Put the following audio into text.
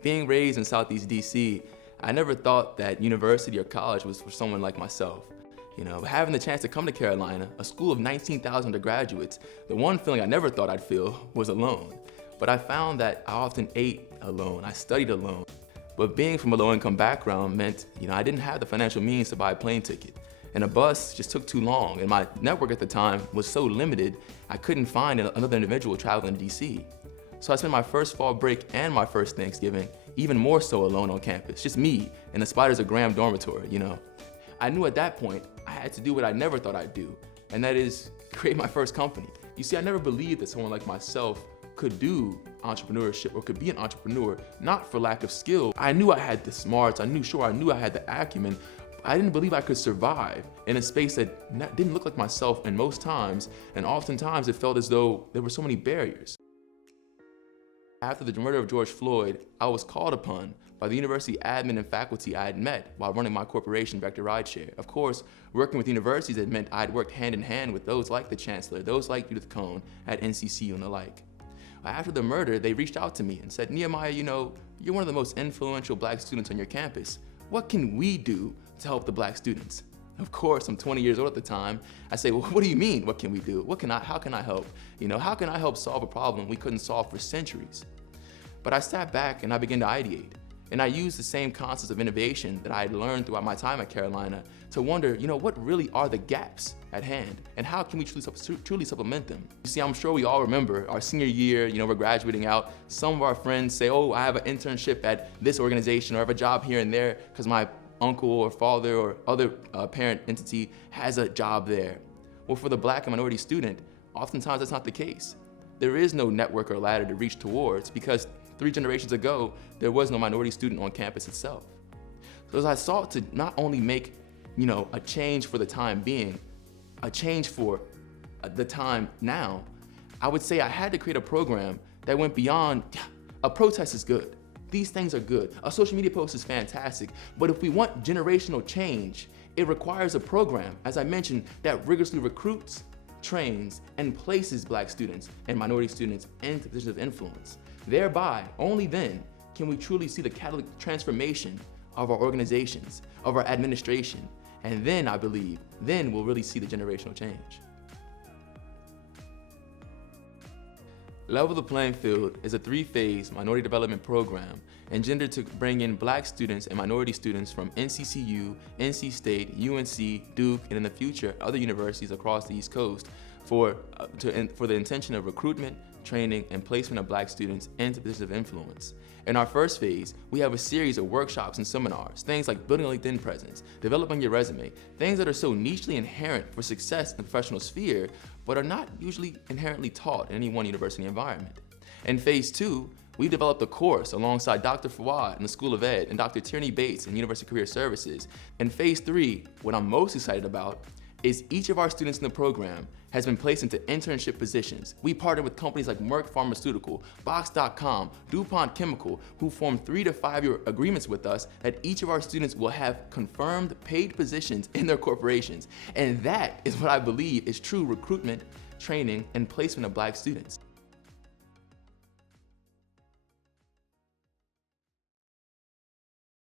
Being raised in Southeast DC, I never thought that university or college was for someone like myself. But having the chance to come to Carolina, a school of 19,000 undergraduates, the one feeling I never thought I'd feel was alone. But I found that I often ate alone, I studied alone. But being from a low-income background meant, I didn't have the financial means to buy a plane ticket. And a bus just took too long, and my network at the time was so limited, I couldn't find another individual traveling to DC. So I spent my first fall break and my first Thanksgiving even more so alone on campus, just me and the Spiders of Graham dormitory, I knew at that point I had to do what I never thought I'd do, and that is create my first company. You see, I never believed that someone like myself could do entrepreneurship or could be an entrepreneur, not for lack of skill. I knew I had the smarts, I knew I had the acumen. I didn't believe I could survive in a space that didn't look like myself in most times, and oftentimes it felt as though there were so many barriers. After the murder of George Floyd, I was called upon by the university admin and faculty I had met while running my corporation, Vector Rideshare. Of course, working with universities had meant I'd worked hand in hand with those like the Chancellor, those like Judith Cohn at NCCU and the like. After the murder, they reached out to me and said, Nehemiah, you're one of the most influential Black students on your campus. What can we do to help the Black students? Of course, I'm 20 years old at the time. I say, well, what do you mean, what can we do? How can I help? How can I help solve a problem we couldn't solve for centuries? But I sat back and I began to ideate. And I used the same concepts of innovation that I had learned throughout my time at Carolina to wonder, what really are the gaps at hand? And how can we truly supplement them? You see, I'm sure we all remember our senior year, we're graduating out. Some of our friends say, oh, I have an internship at this organization or I have a job here and there because my uncle or father or other parent entity has a job there. Well, for the Black and minority student, oftentimes that's not the case. There is no network or ladder to reach towards because 3 generations ago, there was no minority student on campus itself. So as I sought to not only make, a change for the time being, a change for the time now, I would say I had to create a program that went beyond, a protest is good. These things are good. A social media post is fantastic. But if we want generational change, it requires a program, as I mentioned, that rigorously recruits, trains, and places Black students and minority students into positions of influence. Thereby, only then can we truly see the catalytic transformation of our organizations, of our administration, and then I believe, we'll really see the generational change. Level the Playing Field is a 3-phase minority development program engendered to bring in Black students and minority students from NCCU, NC State, UNC, Duke, and in the future, other universities across the East Coast for the intention of recruitment, training, and placement of Black students into positions of influence. In our first phase, we have a series of workshops and seminars, things like building a LinkedIn presence, developing your resume, things that are so nichely inherent for success in the professional sphere, but are not usually inherently taught in any one university environment. In phase 2, we've developed a course alongside Dr. Fawad in the School of Ed and Dr. Tierney Bates in University Career Services. In phase 3, what I'm most excited about is each of our students in the program has been placed into internship positions. We partner with companies like Merck Pharmaceutical, Box.com, DuPont Chemical, who form 3 to 5 year agreements with us that each of our students will have confirmed paid positions in their corporations. And that is what I believe is true recruitment, training, and placement of Black students.